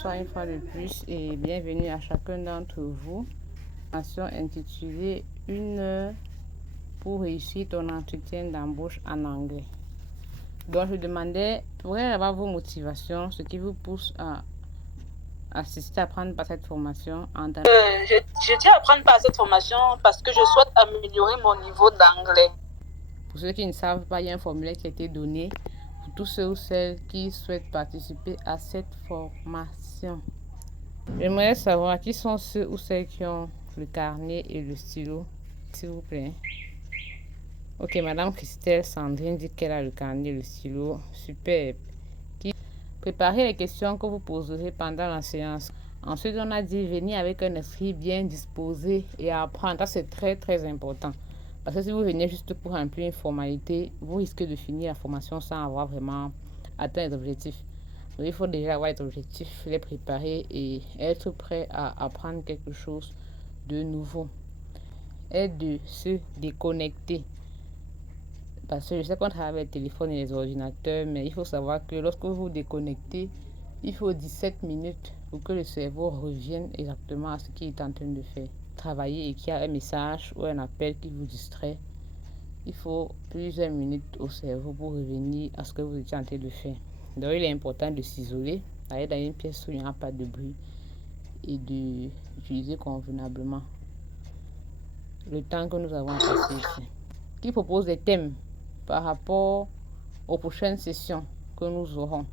bonsoir une fois de plus et bienvenue à chacun d'entre vous. Formation intitulée Une heure pour réussir ton entretien d'embauche en anglais. Donc je demandais, pourriez avoir vos motivations, ce qui vous pousse à assister à prendre part à cette formation je tiens à prendre part à cette formation parce que je souhaite améliorer mon niveau d'anglais. Pour ceux qui ne savent pas, il y a un formulaire qui a été donné pour tous ceux ou celles qui souhaitent participer à cette formation. J'aimerais savoir qui sont ceux ou celles qui ont le carnet et le stylo, s'il vous plaît. Ok, Madame Christelle Sandrine dit qu'elle a le carnet et le stylo. Superbe. Préparez les questions que vous poserez pendant la séance. Ensuite, on a dit venir avec un esprit bien disposé et apprendre. Ça, c'est très, très important. Parce que si vous venez juste pour remplir une formalité, vous risquez de finir la formation sans avoir vraiment atteint les objectifs. Donc, il faut déjà avoir les objectifs, les préparer et être prêt à apprendre quelque chose de nouveau. Et de se déconnecter. Parce que je sais qu'on travaille avec les téléphones et les ordinateurs, mais il faut savoir que lorsque vous vous déconnectez, il faut 17 minutes pour que le cerveau revienne exactement à ce qu'il est en train de faire. Travailler et qu'il y a un message ou un appel qui vous distrait, il faut plusieurs minutes au cerveau pour revenir à ce que vous étiez en train de faire. Donc il est important de s'isoler, d'aller dans une pièce où il n'y aura pas de bruit et d'utiliser convenablement le temps que nous avons passé ici. Qui propose des thèmes par rapport aux prochaines sessions que nous aurons.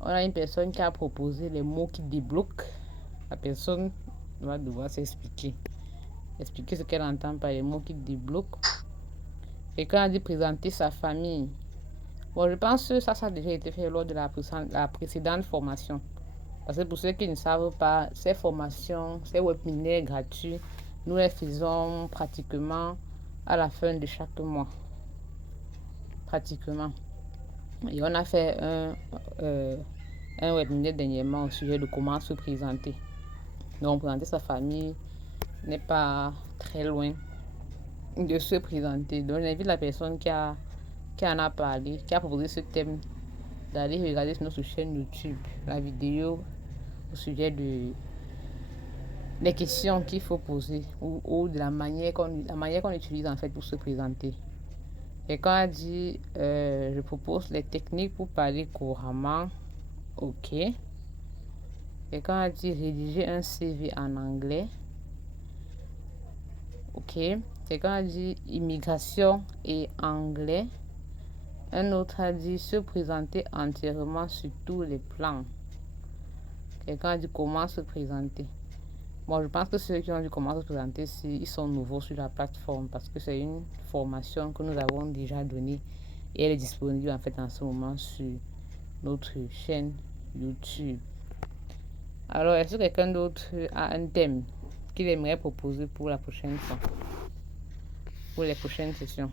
On a une personne qui a proposé les mots qui débloquent. La personne va devoir expliquer ce qu'elle entend par les mots qui débloquent. Et quand on a dit présenter sa famille, bon, je pense que ça a déjà été fait lors de la précédente formation. Parce que pour ceux qui ne savent pas, ces formations, ces webinaires gratuits, nous les faisons pratiquement à la fin de chaque mois. Pratiquement. Et on a fait un webinaire dernièrement au sujet de comment se présenter. Donc, présenter sa famille n'est pas très loin de se présenter. Donc, j'invite la personne qui en a parlé, qui a proposé ce thème, d'aller regarder sur notre chaîne YouTube la vidéo au sujet des questions qu'il faut poser ou de la manière qu'on utilise en fait pour se présenter. Et quand on dit je propose les techniques pour parler couramment, ok. Et quand on dit rédiger un CV en anglais, ok. Et quand on dit immigration et anglais, un autre a dit se présenter entièrement sur tous les plans. Et quand on dit comment se présenter. Bon, je pense que ceux qui ont dit comment se présenter, ils sont nouveaux sur la plateforme parce que c'est une formation que nous avons déjà donnée et elle est disponible en fait en ce moment sur notre chaîne YouTube. Alors, est-ce que quelqu'un d'autre a un thème qu'il aimerait proposer pour la prochaine fois, pour les prochaines sessions?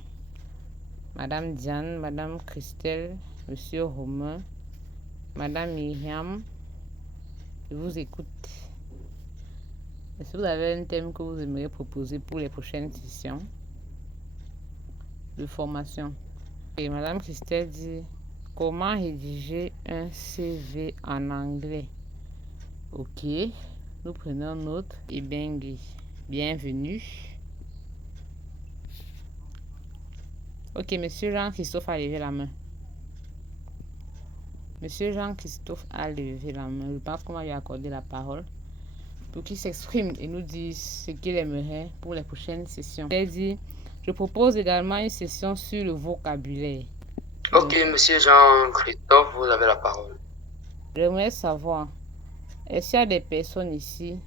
Madame Diane, Madame Christelle, Monsieur Romain, Madame Myriam, je vous écoute. Est-ce que vous avez un thème que vous aimeriez proposer pour les prochaines sessions de formation? Et Madame Christelle dit comment rédiger un CV en anglais. Ok, nous prenons note. Et bienvenue. Ok, Monsieur Jean-Christophe a levé la main. Monsieur Jean-Christophe a levé la main. Je pense qu'on va lui accorder la parole pour qu'il s'exprime et nous dise ce qu'il aimerait pour les prochaines sessions. Il dit, je propose également une session sur le vocabulaire. Ok, Monsieur Jean-Christophe, vous avez la parole. J'aimerais savoir, est-ce qu'il y a des personnes ici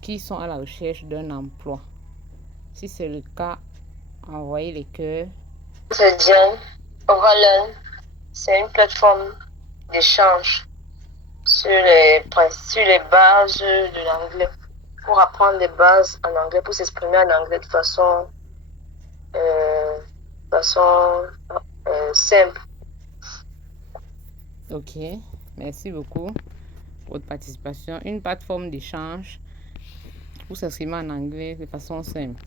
qui sont à la recherche d'un emploi? Si c'est le cas, envoyez les cœurs. C'est Diane. Oralen, c'est une plateforme d'échange sur les bases de l'anglais, pour apprendre les bases en anglais, pour s'exprimer en anglais de façon simple. Ok, merci beaucoup pour votre participation. Une plateforme d'échange pour s'exprimer en anglais de façon simple.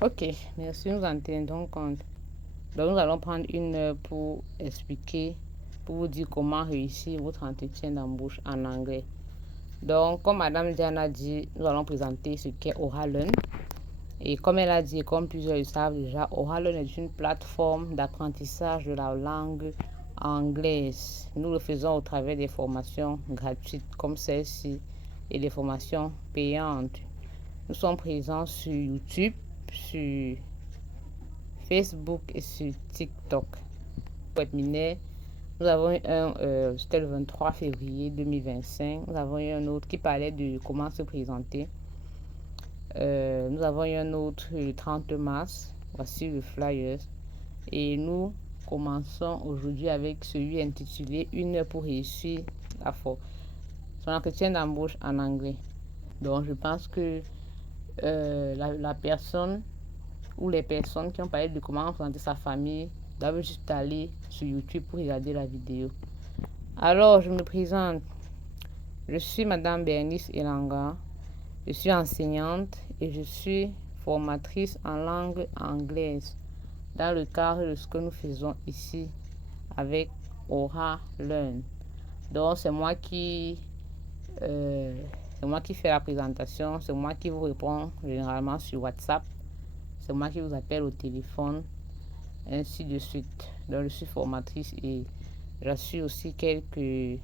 Ok, merci, nous en tenons compte. Donc nous allons prendre une heure pour expliquer, pour vous dire comment réussir votre entretien d'embauche en anglais. Donc, comme Madame Diana a dit, nous allons présenter ce qu'est Oralearn. Et comme elle a dit, comme plusieurs le savent déjà, Oralearn est une plateforme d'apprentissage de la langue anglaise. Nous le faisons au travers des formations gratuites comme celle-ci et des formations payantes. Nous sommes présents sur YouTube, sur Facebook et sur TikTok. Pour être mineur, nous avons eu un, c'était le 23 février 2025. Nous avons eu un autre qui parlait de comment se présenter. Nous avons eu un autre le 30 mars. Voici le flyer. Et nous commençons aujourd'hui avec celui intitulé Une heure pour réussir son entretien d'embauche en anglais. Donc, je pense que la personne ou les personnes qui ont parlé de comment présenter sa famille doivent juste aller sur YouTube pour regarder la vidéo. Alors, je me présente. Je suis Madame Bernice Elanga. Je suis enseignante et je suis formatrice en langue anglaise dans le cadre de ce que nous faisons ici avec Oralearn. Donc, c'est moi qui fais la présentation, c'est moi qui vous réponds généralement sur WhatsApp, c'est moi qui vous appelle au téléphone, ainsi de suite. Donc, je suis formatrice et j'assure aussi quelques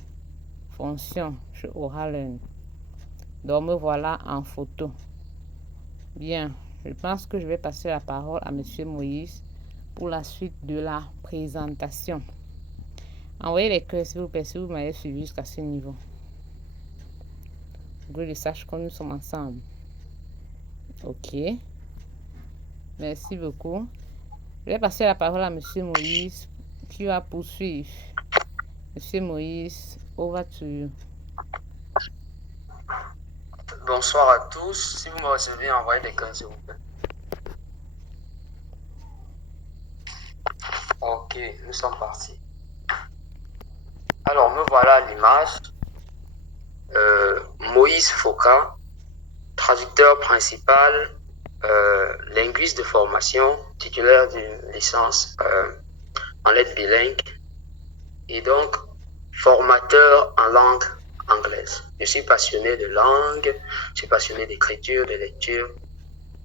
fonctions chez Oralearn. Donc, me voilà en photo. Bien, je pense que je vais passer la parole à Monsieur Moïse pour la suite de la présentation. Envoyez les cœurs s'il vous plaît, si vous m'avez suivi jusqu'à ce niveau. Que je sache que nous sommes ensemble. Ok. Merci beaucoup. Je vais passer la parole à Monsieur Moïse qui va poursuivre. Monsieur Moïse, over to you. Bonsoir à tous. Si vous me recevez, envoyez des cœurs, s'il vous plaît. Ok, nous sommes partis. Alors, me voilà à l'image. Moïse Foka, traducteur principal, linguiste de formation, titulaire d'une licence en lettres bilingues et donc formateur en langue anglaise. Je suis passionné de langue, je suis passionné d'écriture, de lecture,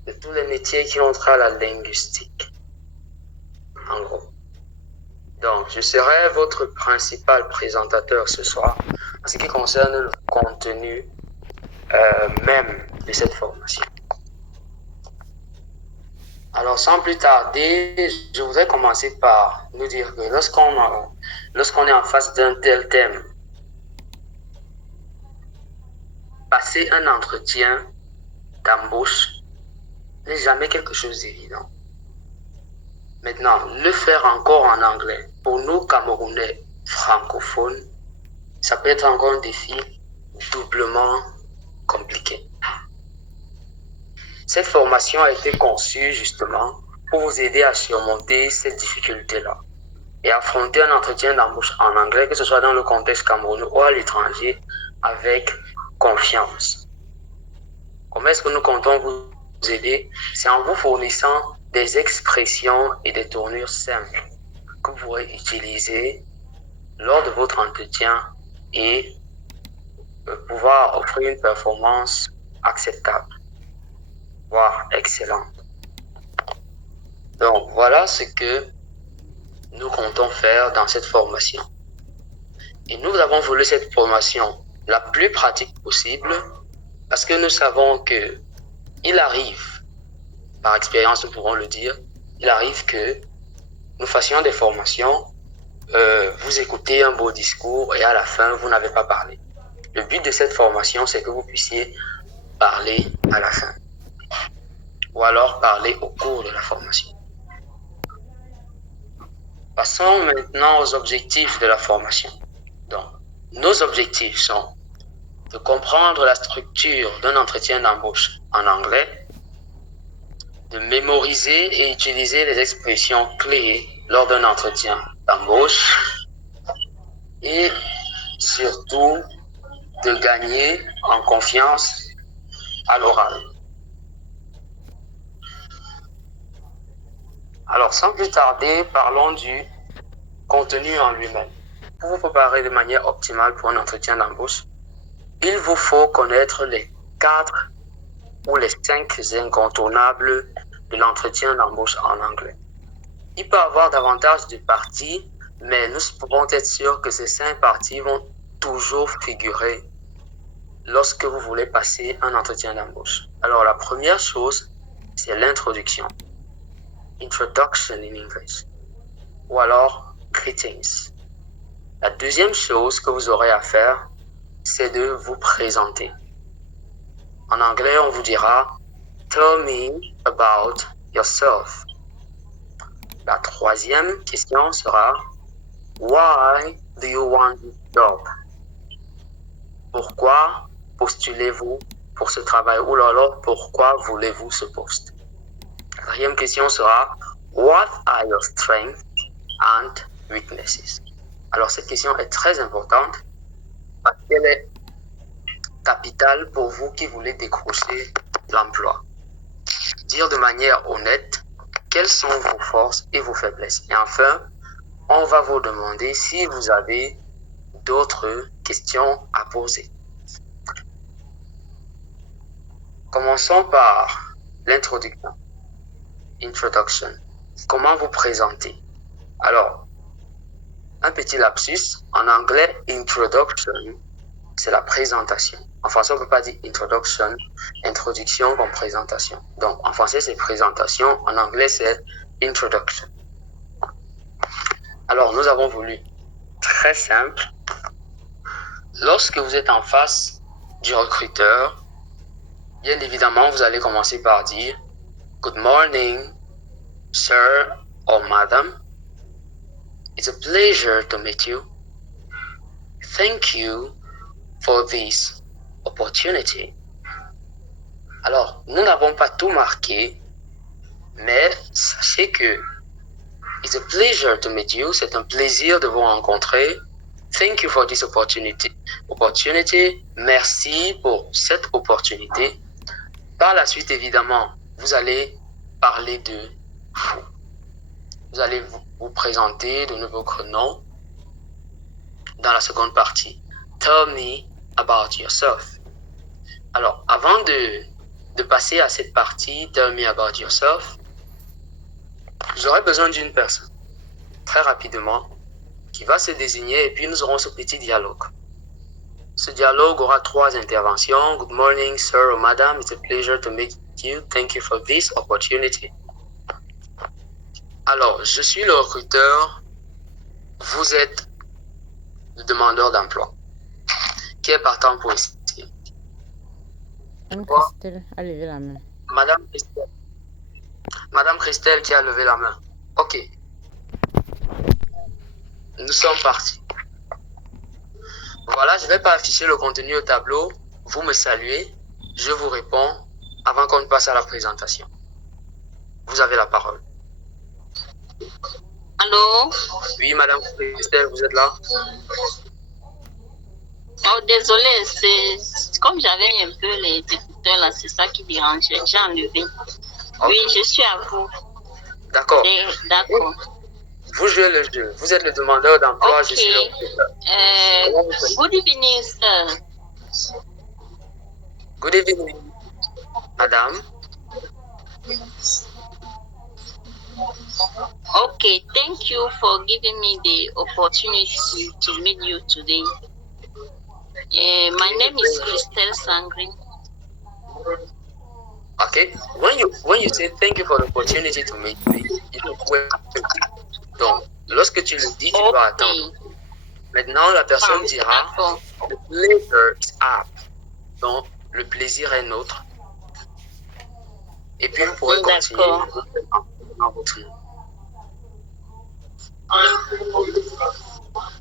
de tous les métiers qui ont trait à la linguistique, en gros. Donc, je serai votre principal présentateur ce soir en ce qui concerne le contenu même de cette formation. Alors, sans plus tarder, je voudrais commencer par nous dire que lorsqu'on est en face d'un tel thème, passer un entretien d'embauche n'est jamais quelque chose d'évident. Maintenant, le faire encore en anglais, pour nous Camerounais francophones, ça peut être encore un défi doublement compliqué. Cette formation a été conçue justement pour vous aider à surmonter cette difficulté-là et affronter un entretien d'embauche en anglais, que ce soit dans le contexte camerounais ou à l'étranger, avec confiance. Comment est-ce que nous comptons vous aider? C'est en vous fournissant des expressions et des tournures simples que vous pourrez utiliser lors de votre entretien et pouvoir offrir une performance acceptable, voire excellente. Donc, voilà ce que nous comptons faire dans cette formation. Et nous avons voulu cette formation la plus pratique possible parce que nous savons que il arrive, par expérience nous pourrons le dire, il arrive que nous fassions des formations, vous écoutez un beau discours et à la fin, vous n'avez pas parlé. Le but de cette formation, c'est que vous puissiez parler à la fin ou alors parler au cours de la formation. Passons maintenant aux objectifs de la formation. Donc, nos objectifs sont de comprendre la structure d'un entretien d'embauche en anglais, de mémoriser et utiliser les expressions clés lors d'un entretien d'embauche et surtout de gagner en confiance à l'oral. Alors, sans plus tarder, parlons du contenu en lui-même. Pour vous préparer de manière optimale pour un entretien d'embauche, il vous faut connaître les 4 ou les 5 incontournables de l'entretien d'embauche en anglais. Il peut y avoir davantage de parties, mais nous pouvons être sûrs que ces 5 parties vont toujours figurer lorsque vous voulez passer un entretien d'embauche. Alors, la première chose, c'est l'introduction. Introduction in English. Ou alors, greetings. La deuxième chose que vous aurez à faire, c'est de vous présenter. En anglais, on vous dira Tell me about yourself. La troisième question sera Why do you want this job? Pourquoi postulez-vous pour ce travail? Ou alors, pourquoi voulez-vous ce poste? La quatrième question sera What are your strengths and weaknesses? Alors, cette question est très importante parce qu'elle est capitale pour vous qui voulez décrocher l'emploi. Dire de manière honnête quelles sont vos forces et vos faiblesses. Et enfin, on va vous demander si vous avez d'autres questions à poser. Commençons par l'introduction. Introduction. Comment vous présenter? Alors, un petit lapsus. En anglais, introduction, c'est la présentation. En français, on ne peut pas dire introduction, introduction comme présentation. Donc, en français, c'est présentation. En anglais, c'est introduction. Alors, nous avons voulu très simple. Lorsque vous êtes en face du recruteur, bien évidemment, vous allez commencer par dire Good morning, sir or madam. It's a pleasure to meet you. Thank you for this opportunity. Alors, nous n'avons pas tout marqué, mais sachez que it's a pleasure to meet you. C'est un plaisir de vous rencontrer. Thank you for this opportunity. Merci pour cette opportunité. Par la suite, évidemment, vous allez parler de vous. Vous allez vous présenter, donner votre nom dans la seconde partie. Tell me about yourself. Alors, avant de passer à cette partie, Tell me about yourself, j'aurai besoin d'une personne, très rapidement, qui va se désigner et puis nous aurons ce petit dialogue. Ce dialogue aura 3 interventions. Good morning, sir or madam. It's a pleasure to meet you. Thank you for this opportunity. Alors, je suis le recruteur. Vous êtes le demandeur d'emploi. Qui est partant pour ici? Madame Christelle a levé la main. Madame Christelle. Madame Christelle qui a levé la main. Ok. Nous sommes partis. Voilà, je ne vais pas afficher le contenu au tableau. Vous me saluez. Je vous réponds avant qu'on passe à la présentation. Vous avez la parole. Allô? Oui, Madame Christelle, vous êtes là? Oh, désolé, c'est comme j'avais un peu les écouteurs là, c'est ça qui dérangeait. J'ai enlevé. Okay. Oui, je suis à vous. D'accord. D'accord. Vous jouez le jeu. Vous êtes le demandeur d'emploi, okay. Je suis le recruteur. Good evening, sir. Good evening, madame. Okay, thank you for giving me the opportunity to meet you today. My name is Christelle Sangrin. Okay, when you say thank you for the opportunity to meet me, donc lorsque tu le dis, tu dois attendre. Maintenant, la personne dira the pleasure is up. Donc le plaisir est nôtre. Et puis vous pourrez continuer dans votre nom.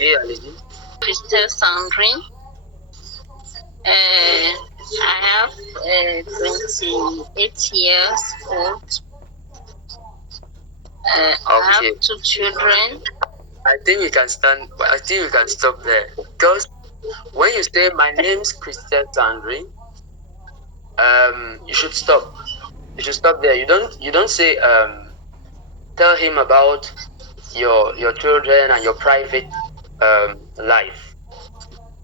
Et allez-y. Christelle Sandrine. I have 28 years old. I have 2 children. I think you can stop there. Because when you say my name's Christelle Sandrine, you should stop. You should stop there. You don't say tell him about your children and your private life.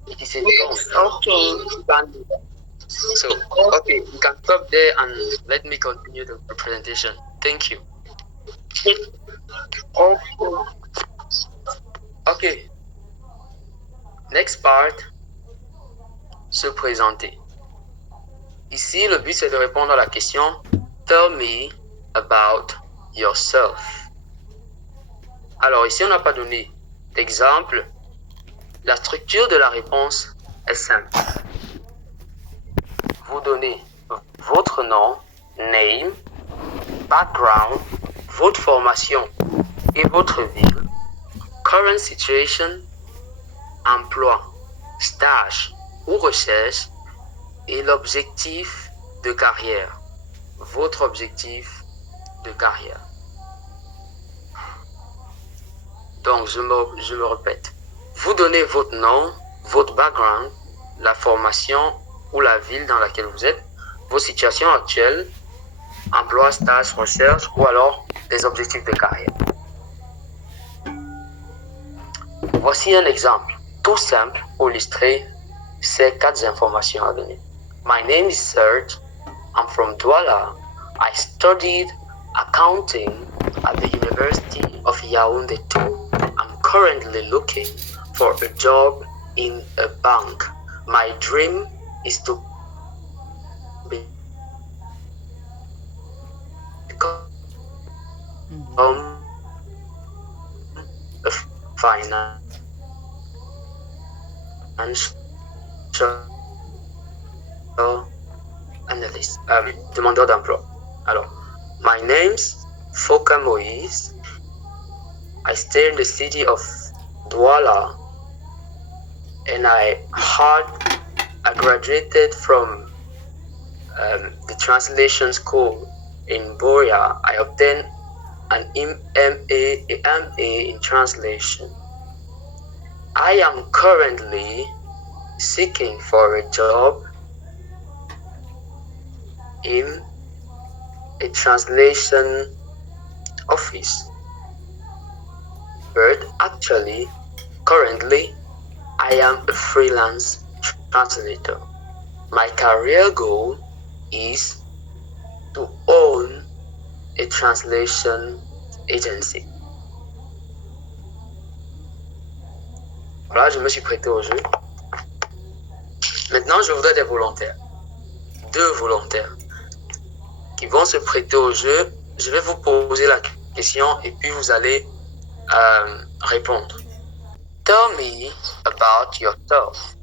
It is a Yes, don't. okay. You can't do that. So, okay, you can stop there and let me continue the presentation. Thank you. Okay. Okay, next part, se présenter. Ici, le but, c'est de répondre à la question « Tell me about yourself ». Alors, ici, on n'a pas donné d'exemple. La structure de la réponse est simple. Vous donnez votre nom, name, background, votre formation et votre ville, current situation, emploi, stage ou recherche et l'objectif de carrière. Votre objectif de carrière. Donc, je me répète. Vous donnez votre nom, votre background, la formation ou la ville dans laquelle vous êtes, vos situations actuelles, emploi, stage, recherche ou alors des objectifs de carrière. Voici un exemple tout simple pour illustrer ces 4 informations à donner. My name is Serge. I'm from Douala. I studied accounting at the University of Yaoundé 2. I'm currently looking for a job in a bank. My dream is to become a financial analyst, demandeur d'emploi. Alors, my name's Foka Moïse. I stay in the city of Douala, and I graduated from the translation school in Boya. I obtained an MA in translation. I am currently seeking for a job in a translation office. But actually, currently, I am a freelance translator. My career goal is to own a translation agency. Voilà, je me suis prêté au jeu. Maintenant, je voudrais des volontaires. 2 volontaires qui vont se prêter au jeu. Je vais vous poser la question et puis vous allez répondre. Tell me about yourself.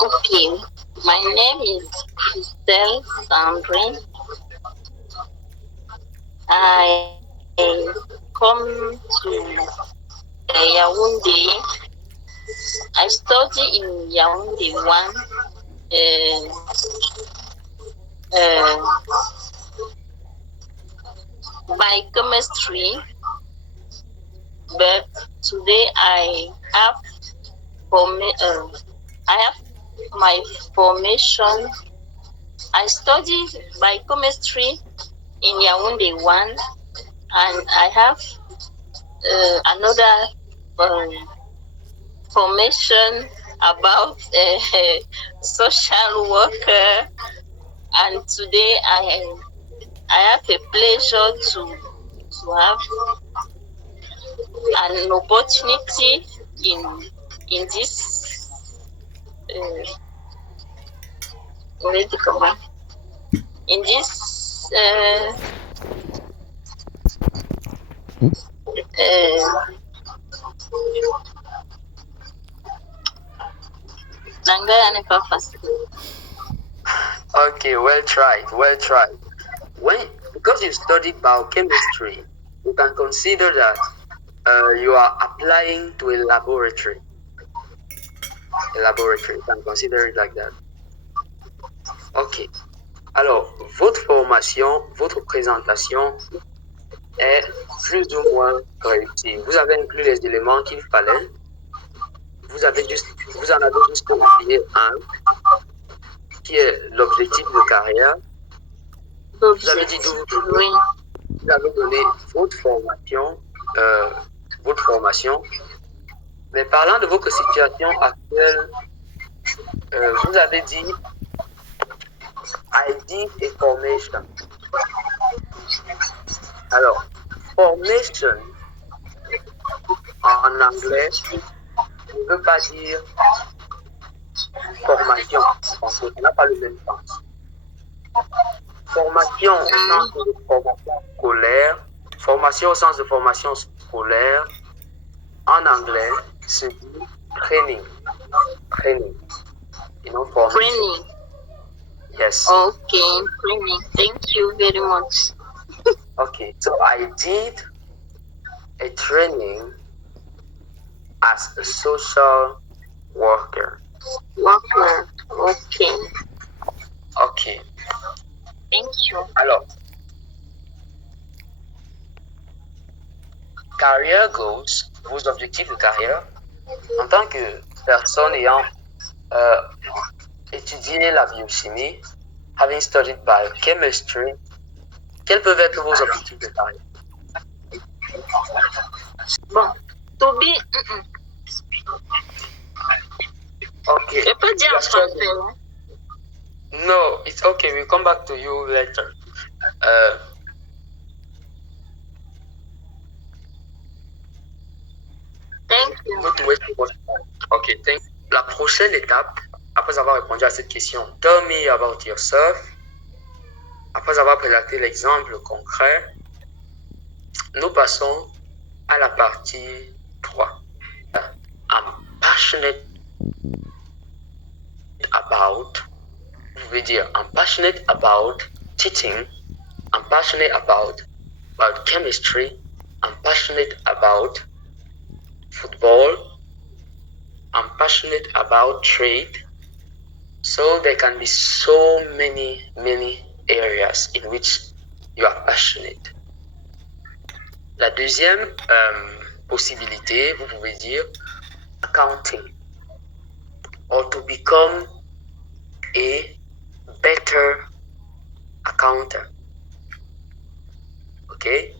Okay. My name is Christelle Sandrine. I come to Yaoundé. I study in Yaoundé 1. Biochemistry, but today I have my formation. I study biochemistry in Yaoundé 1, and I have another formation about social worker, and today I have a pleasure to have an opportunity in this in this Okay, well tried, well tried. Because you studied biochemistry, you can consider that you are applying to a laboratory. You can consider it like that. Ok. Alors, votre formation, votre présentation est plus ou moins réussie. Vous avez inclus les éléments qu'il fallait. Vous en avez juste oublié un, qui est l'objectif de carrière. Vous avez dit vous avez donné votre formation. Mais parlant de votre situation actuelle vous avez dit I did a formation. Alors, formation en anglais ne veut pas dire formation, parce que ça n'a pas le même sens. Formation au sens de formation scolaire, formation au sens de formation scolaire, en anglais, se dit training. Training. You know, formation. Training. Yes. Okay, training. Thank you very much. Okay, so I did a training as a social worker. Worker. Okay. Okay. Thank you. Alors, career goals, vos objectifs de carrière, en tant que personne ayant étudié la biochimie, having studied biochemistry, quels peuvent être vos objectifs de carrière? Bon, to be... Okay. Je peux dire en français, hein? No, it's okay. We'll come back to you later. Thank you. Okay, thank you. La prochaine étape, après avoir répondu à cette question, tell me about yourself, après avoir présenté l'exemple concret, nous passons à la partie 3. I'm passionate about, vous pouvez dire, I'm passionate about teaching, I'm passionate about chemistry, I'm passionate about football, I'm passionate about trade. So there can be so many areas in which you are passionate. La deuxième possibilité, vous pouvez dire accounting, or to become a better accountant. Okay?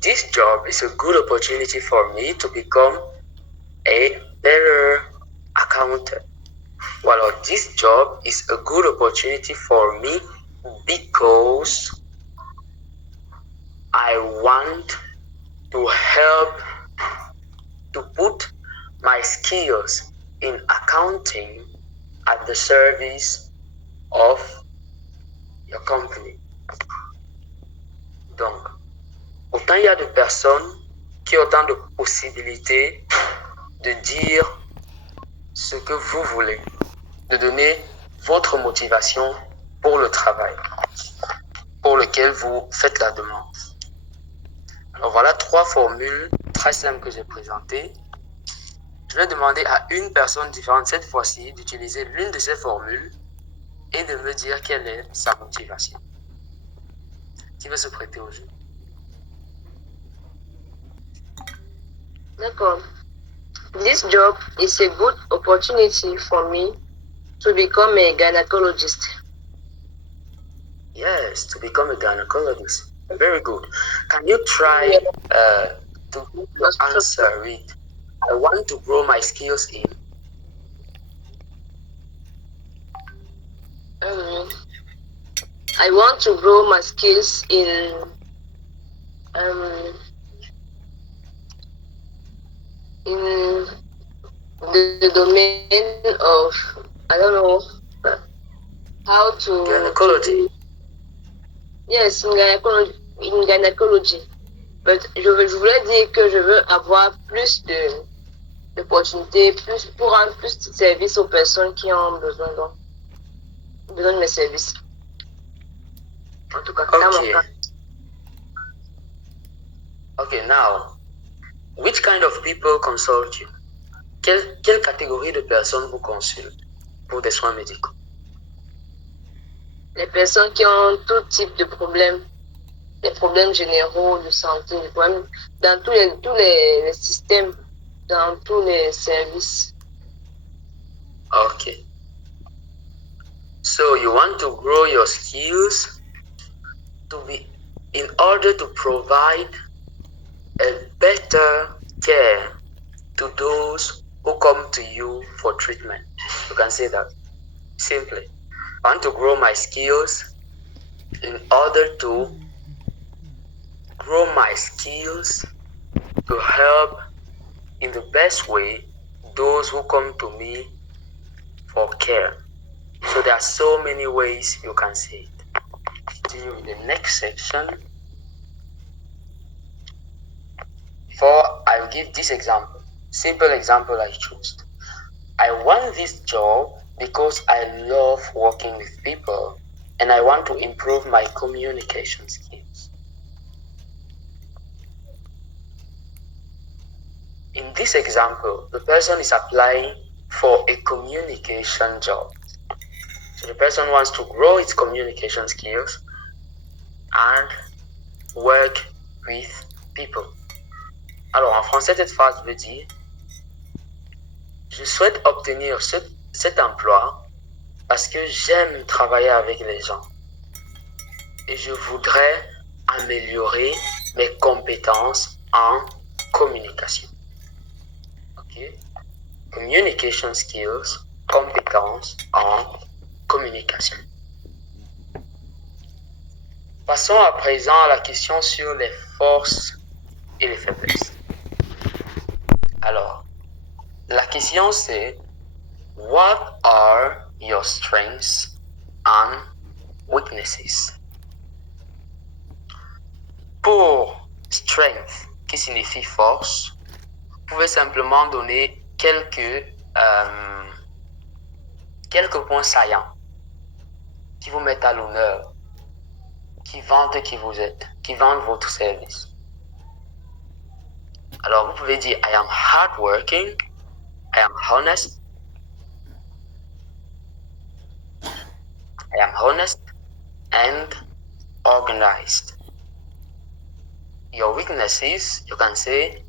This job is a good opportunity for me to become a better accountant. Well, this job is a good opportunity for me because I want to help to put my skills in accounting at the service of your company. Donc, autant il y a de personnes qui ont autant de possibilités de dire ce que vous voulez, de donner votre motivation pour le travail pour lequel vous faites la demande. Alors voilà 3 formules très simples que j'ai présentées. Je vais demander à une personne différente cette fois-ci d'utiliser l'une de ces formules et de me dire quelle est sa motivation. Qui veut se prêter au jeu? D'accord. This job is a good opportunity for me to become a gynecologist. Yes, to become a gynecologist. Very good. Can you try to answer it? I want to grow my skills in. I want to grow my skills in the domain of, I don't know how to Gynecology. Yes, in gynecology. But je voulais dire que je veux avoir plus d'opportunités, pour rendre plus de services aux personnes qui ont besoin de mes services. En tout cas, dans mon cas. Okay, now, which kind of people consult you? Quelle catégorie de personnes vous consultent pour des soins médicaux? Les personnes qui ont tout type de problèmes, des problèmes généraux de santé, des problèmes dans tous les systèmes, dans tous les services. Okay. So you want to grow your skills in order to provide a better care to those who come to you for treatment. You can say that. simply, I want to grow my skills in order to grow my skills to help in the best way those who come to me for care. So there are so many ways you can say it. Continue with the next section. Before I give this example, simple example I chose. I want this job because I love working with people and I want to improve my communication skills. In this example, the person is applying for a communication job. So the person wants to grow its communication skills and work with people. Alors en français, cette phrase veut dire je souhaite obtenir cet emploi parce que j'aime travailler avec les gens et je voudrais améliorer mes compétences en communication. Ok? Communication skills, compétences en communication. Passons à présent à la question sur les forces et les faiblesses. Alors, la question c'est what are your strengths and weaknesses? Pour strength, qui signifie force, vous pouvez simplement donner quelques points saillants qui vous mettent à l'honneur, qui vantent qui vous êtes, qui vantent votre service. Alors, vous pouvez dire I am hardworking, I am honest, and organized. Your weaknesses, you can say,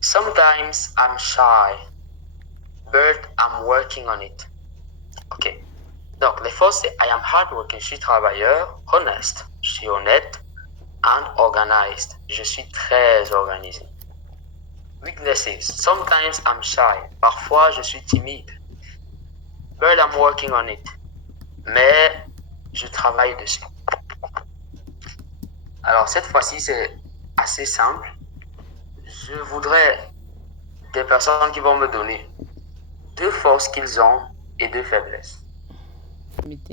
sometimes I'm shy, but I'm working on it. Ok. Donc, les forces, c'est I am hardworking, je suis travailleur, honest, je suis honnête, and organized, je suis très organisé. Weaknesses, sometimes I'm shy, parfois je suis timide, but I'm working on it, mais je travaille dessus. Alors, cette fois-ci, c'est assez simple. Je voudrais des personnes qui vont me donner 2 forces qu'ils ont et 2 faiblesses. Ok,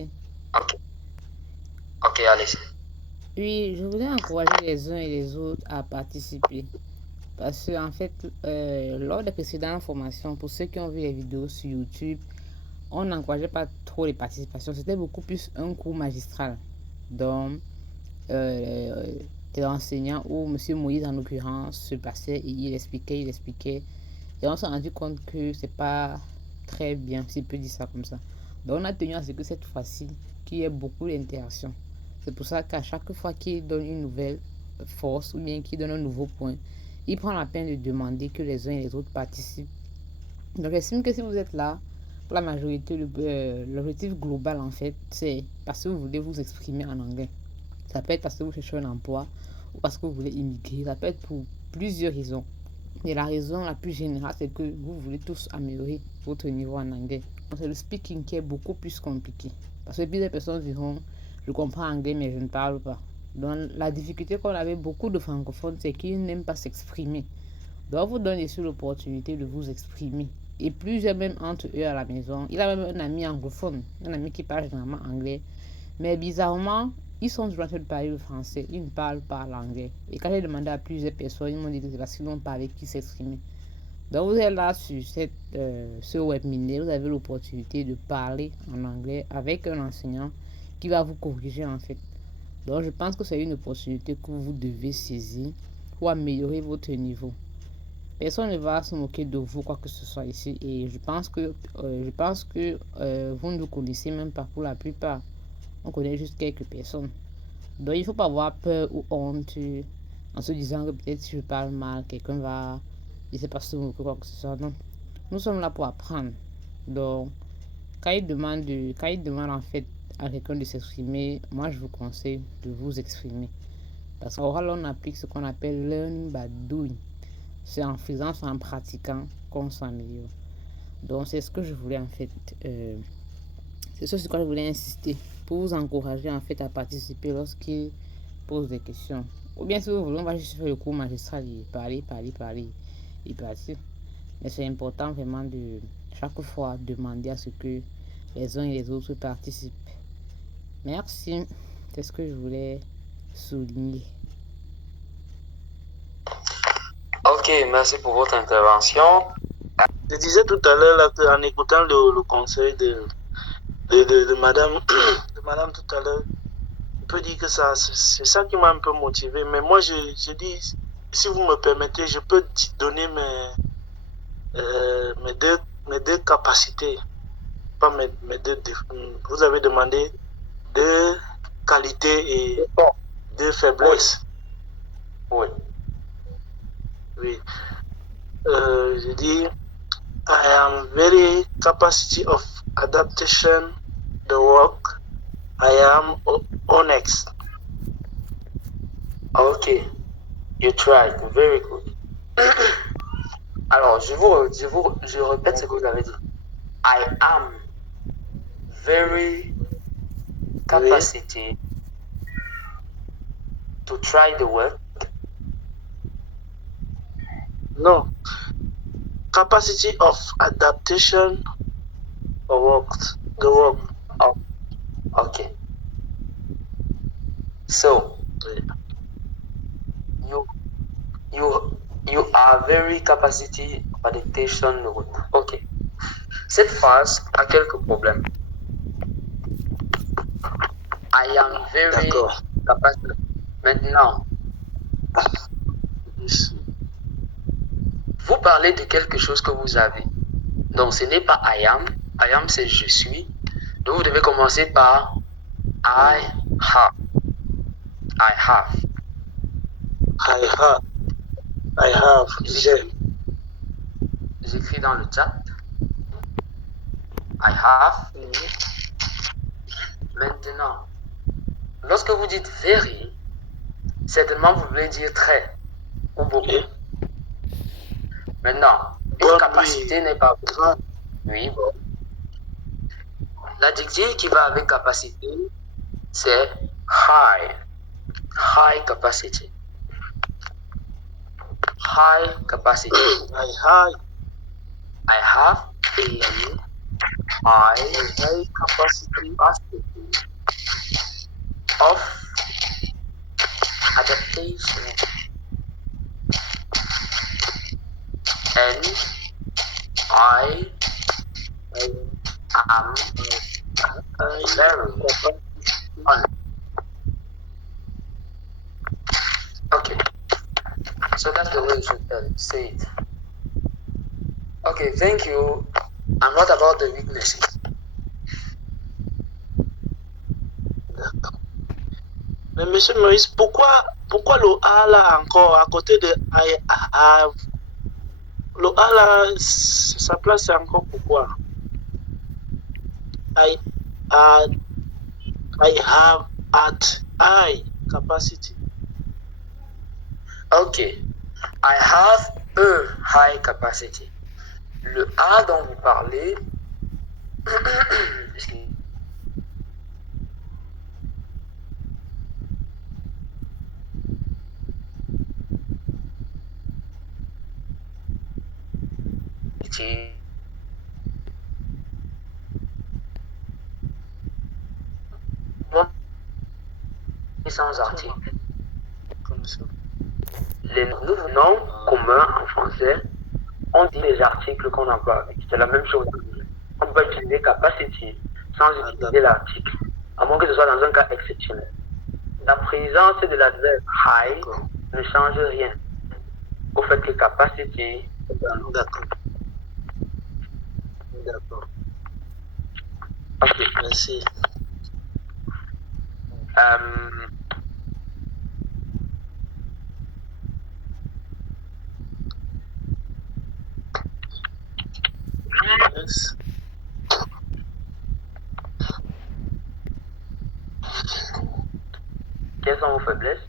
allez-y. Oui, je voudrais encourager les uns et les autres à participer. Parce que, en fait, lors des précédentes formations, pour ceux qui ont vu les vidéos sur YouTube, on n'encourageait pas trop les participations. C'était beaucoup plus un cours magistral. Donc, des enseignants ou M. Moïse, en l'occurrence, se passait et il expliquait. Et on s'est rendu compte que c'est pas très bien, si on peut dire ça comme ça. Donc, on a tenu à ce que cette fois-ci, qu'il y ait beaucoup d'interactions. C'est pour ça qu'à chaque fois qu'il donne une nouvelle force ou bien qu'il donne un nouveau point, il prend la peine de demander que les uns et les autres participent. Donc, j'estime que si vous êtes là, pour la majorité, l'objectif global, en fait, c'est parce que vous voulez vous exprimer en anglais. Ça peut être parce que vous cherchez un emploi ou parce que vous voulez immigrer. Ça peut être pour plusieurs raisons. Et la raison la plus générale, c'est que vous voulez tous améliorer votre niveau en anglais. C'est le speaking qui est beaucoup plus compliqué. Parce que plusieurs personnes diront, je comprends anglais, mais je ne parle pas. Donc, la difficulté qu'on avait beaucoup de francophones, c'est qu'ils n'aiment pas s'exprimer. Donc, vous donnez sur l'opportunité de vous exprimer. Et plusieurs même entre eux à la maison. Il a même un ami anglophone, un ami qui parle généralement anglais. Mais bizarrement, ils sont toujours en train de parler le français. Ils ne parlent pas l'anglais. Et quand j'ai demandé à plusieurs personnes, ils m'ont dit que c'est parce qu'ils n'ont pas avec qui s'exprimer. Donc, vous êtes là sur ce webinaire, vous avez l'opportunité de parler en anglais avec un enseignant qui va vous corriger en fait. Donc, je pense que c'est une opportunité que vous devez saisir pour améliorer votre niveau. Personne ne va se moquer de vous, quoi que ce soit ici. Et je pense que vous ne vous connaissez même pas pour la plupart. On connaît juste quelques personnes. Donc, il ne faut pas avoir peur ou honte en se disant que peut-être si je parle mal, quelqu'un va, je ne sais pas, se moquer, quoi que ce soit. Non. Nous sommes là pour apprendre. Donc, quand il demande en fait à quelqu'un de s'exprimer, moi je vous conseille de vous exprimer. Parce qu'en oral, on applique ce qu'on appelle learning by doing. C'est en faisant, c'est en pratiquant qu'on s'améliore. Donc, c'est ce que je voulais en fait C'est ça sur quoi je voulais insister, pour vous encourager en fait à participer lorsqu'il pose des questions. Ou bien si vous voulez, on va juste faire le cours magistral et parler et partir. Mais c'est important vraiment de chaque fois demander à ce que les uns et les autres participent. Merci, c'est ce que je voulais souligner. Ok, merci pour votre intervention. Je disais tout à l'heure en écoutant le conseil de madame, de madame tout à l'heure, je peux dire que c'est ça qui m'a un peu motivé. Mais moi, je dis, si vous me permettez, je peux donner mes deux capacités, pas mes deux défauts. Vous avez demandé deux qualités et deux faiblesses. Oui. Oui. Je dis, I am very capacity of adaptation, the work. I am honest. Ok, you tried, very good. Alors, je répète ce que vous avez dit. I am very capacity to try the work. No. Capacity of adaptation or work. The work. Oh, okay. So, you are very capacity of adaptation. Ok. Cette phrase a quelques problèmes. I am very capacity. Maintenant, vous parlez de quelque chose que vous avez. Donc, ce n'est pas I am. I am, c'est je suis. Donc, vous devez commencer par I have. I have. I have. I have. J'écris dans le chat. I have. Maintenant, lorsque vous dites very, certainement vous voulez dire très ou beaucoup. Maintenant, une capacité n'est pas grande. Oui, bon. L'adjectif qui va avec capacité, c'est high. High capacity. High capacity. I have a high capacity of adaptation. And I am very honest. Okay. So that's the way you should say it. Okay, thank you. And what about the weaknesses? Mais monsieur Maurice, pourquoi le A là encore à côté de I have? Le A là, sa place c'est encore pourquoi? I have at high capacity. Okay. I have a high capacity. Le A dont vous parlez, sans article. Les noms communs en français, on dit les articles qu'on emploie avec. C'est la même chose. On peut utiliser capacity sans utiliser l'article, à moins que ce soit dans un cas exceptionnel. La présence de l'adverbe high ne change rien au fait que capacity. D'accord. Ok. Merci. Yes. Quelles sont vos faiblesses?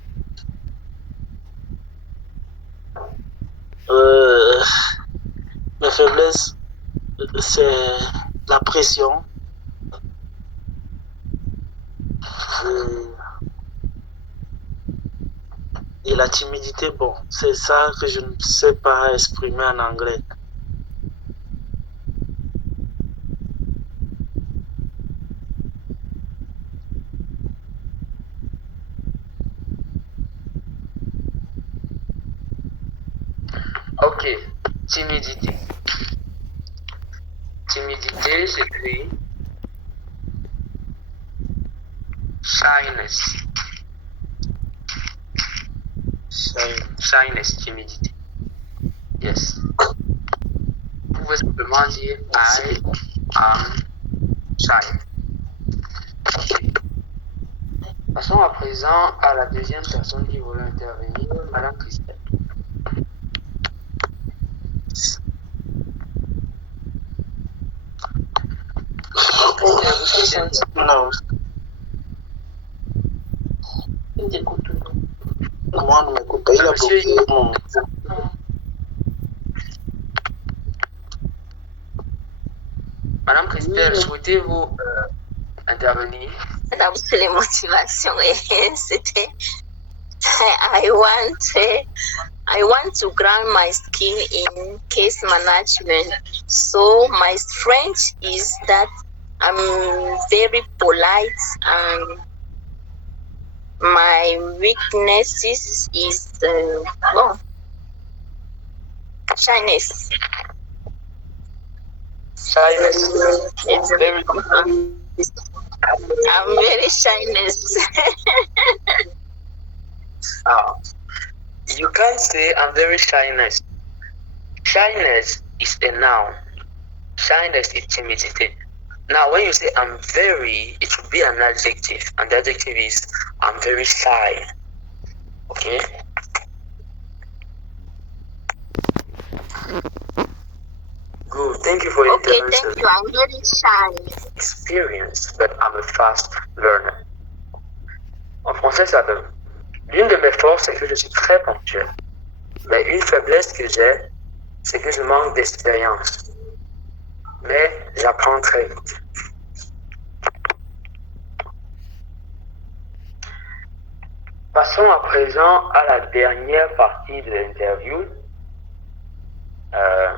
Mes faiblesses, c'est la pression. Et la timidité, bon, c'est ça que je ne sais pas exprimer en anglais. Ok, timidité. Timidité s'écrit shyness. Shyness, timidité. Yes. Vous pouvez simplement dire I am shy. Ok. Passons à présent à la deuxième personne qui voulait intervenir, Madame Christelle. Non, Il t'écoute. moi, on ne m'écoute pas. Il a Monsieur, bloqué mon... Madame Christelle, souhaitez-vous intervenir? D'abord, les motivations, et c'était I want to ground my skill in case management. So my strength is that I'm very polite, and my weaknesses is shyness. Shyness. It's Very good. I'm very shyness. You can't say I'm very shyness. Shyness is a noun. Shyness is timidity. Now, when you say I'm very, it should be an adjective. And the adjective is I'm very shy. Okay? Good. Thank you for your Okay, intervention. thank you. I'm very shy. Experience, but I'm a fast learner. En français, ça donne. L'une de mes forces, c'est que je suis très ponctuel. Mais une faiblesse que j'ai, c'est que je manque d'expérience. Mais j'apprends très vite. Passons à présent à la dernière partie de l'interview.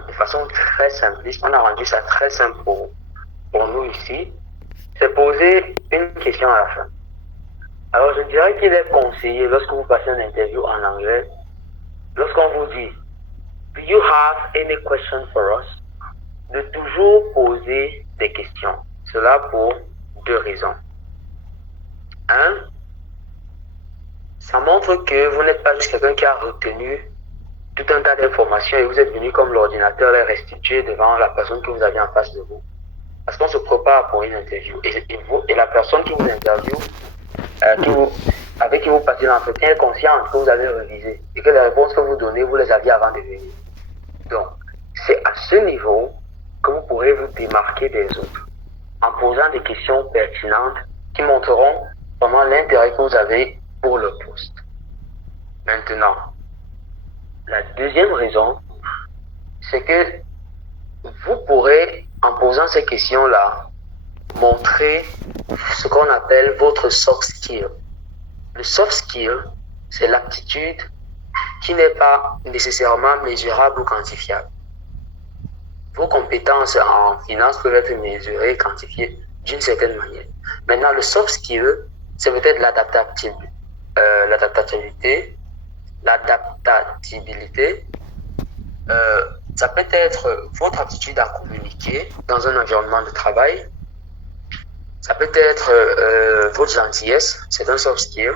De façon très simpliste, on a rendu ça très simple pour nous ici. C'est poser une question à la fin. Alors, je dirais qu'il est conseillé, lorsque vous passez une interview en anglais, lorsqu'on vous dit « Do you have any question for us ?» de toujours poser des questions. Cela pour deux raisons. Un, ça montre que vous n'êtes pas juste quelqu'un qui a retenu tout un tas d'informations et vous êtes venu comme l'ordinateur les restituer devant la personne que vous avez en face de vous. Parce qu'on se prépare pour une interview. Et la personne qui vous interviewe, avec qui vous passez l'entretien, est consciente que vous avez révisé et que les réponses que vous donnez, vous les aviez avant de venir. Donc, c'est à ce niveau que vous pourrez vous démarquer des autres en posant des questions pertinentes qui montreront vraiment l'intérêt que vous avez pour le poste. Maintenant, la deuxième raison, c'est que vous pourrez, en posant ces questions-là, montrer ce qu'on appelle votre soft skill. Le soft skill, c'est l'aptitude qui n'est pas nécessairement mesurable ou quantifiable. Vos compétences en finance peuvent être mesurées et quantifiées d'une certaine manière. Maintenant, le soft skill, c'est peut-être l'adaptabilité, ça peut être votre aptitude à communiquer dans un environnement de travail. Ça peut être votre gentillesse, c'est un soft skill.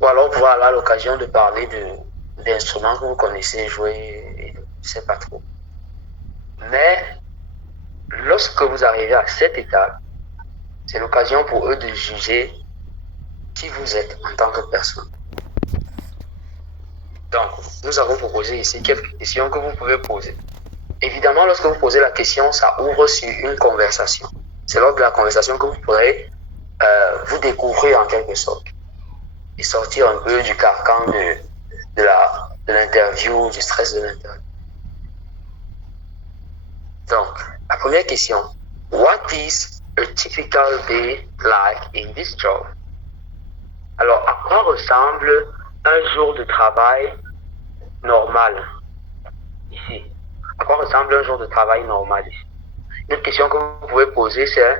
Ou alors pouvoir avoir l'occasion de parler d'instruments que vous connaissez jouer, je ne sais pas trop. Mais lorsque vous arrivez à cette étape, c'est l'occasion pour eux de juger qui vous êtes en tant que personne. Donc, nous avons proposé ici quelques questions que vous pouvez poser. Évidemment, lorsque vous posez la question, ça ouvre sur une conversation. C'est lors de la conversation que vous pourrez vous découvrir en quelque sorte et sortir un peu du carcan de l'interview, du stress de l'interview. Donc, la première question, what is a typical day like in this job? Alors, à quoi ressemble un jour de travail normal ici? À quoi ressemble un jour de travail normal ici? Une autre question que vous pouvez poser, c'est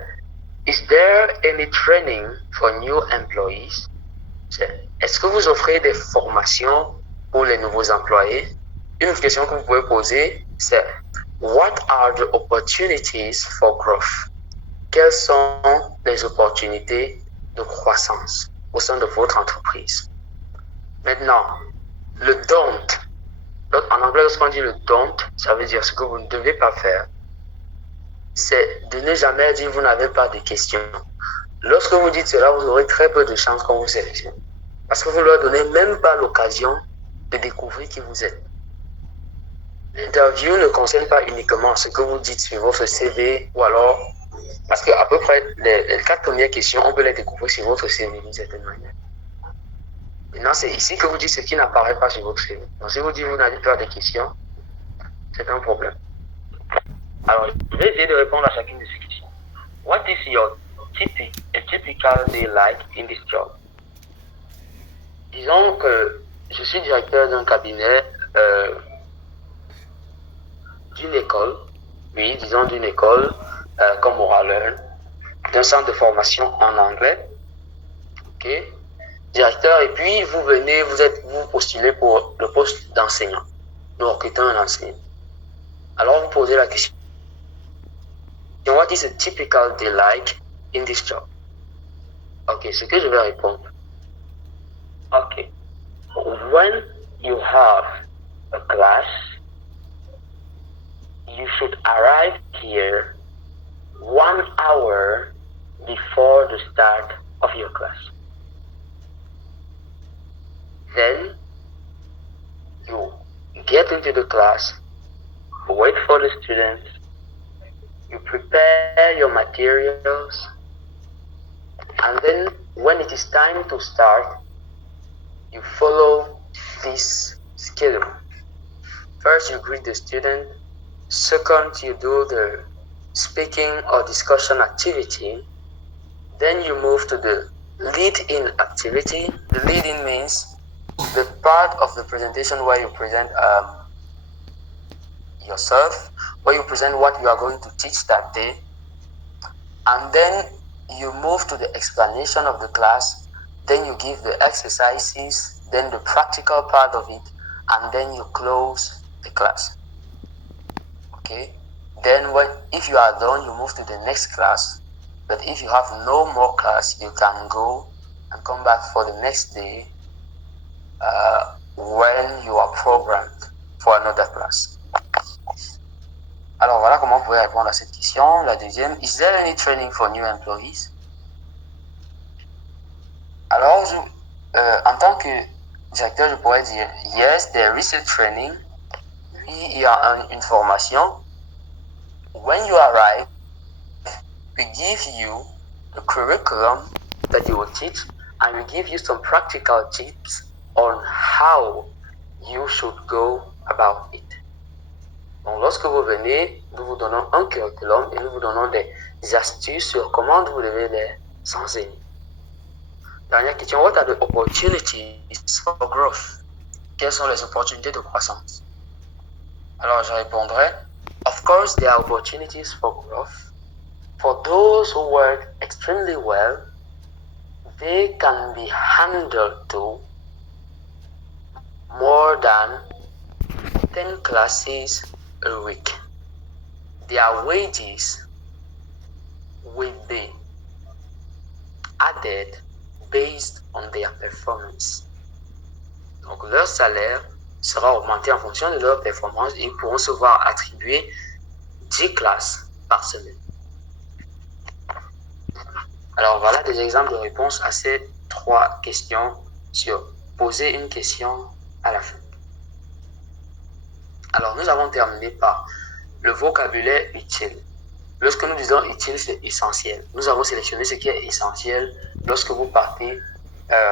Is there any training for new employees? Est-ce que vous offrez des formations pour les nouveaux employés? Une autre question que vous pouvez poser, c'est What are the opportunities for growth? Quelles sont les opportunités de croissance au sein de votre entreprise? Maintenant, le don't. En anglais, lorsqu'on dit le don't, ça veut dire ce que vous ne devez pas faire. C'est de ne jamais dire vous n'avez pas de questions. Lorsque vous dites cela, vous aurez très peu de chances qu'on vous sélectionne. Parce que vous ne leur donnez même pas l'occasion de découvrir qui vous êtes. L'interview ne concerne pas uniquement ce que vous dites sur votre CV ou alors, parce qu'à peu près les 4 premières questions, on peut les découvrir sur votre CV d'une certaine manière. Maintenant, c'est ici que vous dites ce qui n'apparaît pas sur votre CV. Donc, si vous dites vous n'avez pas de questions, c'est un problème. Alors, je vais essayer de répondre à chacune de ces questions. What is your typical day like in this job? Disons que je suis directeur d'un cabinet, d'une école, oui, disons d'une école comme Moralearn, d'un centre de formation en anglais, ok, directeur, et puis vous venez, vous postulez pour le poste d'enseignant. Nous recrutons un enseignant. Alors vous posez la question, what is a typical day like in this job? Ok, ce que je vais répondre. Ok, when you have a class, you should arrive here 1 hour before the start of your class. Then you get into the class, wait for the students, you prepare your materials, and then when it is time to start, you follow this schedule. First, you greet the student. Second, you do the speaking or discussion activity. Then you move to the lead-in activity. The lead-in means the part of the presentation where you present yourself, where you present what you are going to teach that day. And then you move to the explanation of the class. Then you give the exercises, then the practical part of it, and then you close the class. Okay? Then if you are done, you move to the next class. But if you have no more class, you can go and come back for the next day when you are programmed for another class. Alors voilà comment vous pouvez répondre à cette question. La deuxième, is there any training for new employees? Alors, en tant que directeur, je pourrais dire, yes, there is a training. Oui, il y a une formation. When you arrive, we give you the curriculum that you will teach, and we give you some practical tips on how you should go about it. Donc, lorsque vous venez, nous vous donnons un curriculum et nous vous donnons des astuces sur comment vous devez les enseigner. Dernière question, what are the opportunities for growth? Quelles sont les opportunités de croissance? Alors, je répondrai, of course, there are opportunities for growth. For those who work extremely well, they can be handled to more than 10 classes a week. Their wages will be added based on their performance. Donc leur salaire sera augmenté en fonction de leur performance et ils pourront se voir attribuer 10 classes par semaine. Alors voilà des exemples de réponses à ces 3 questions sur poser une question à la fin. Alors nous avons terminé par le vocabulaire utile. Lorsque nous disons utile, c'est essentiel. Nous avons sélectionné ce qui est essentiel lorsque vous partez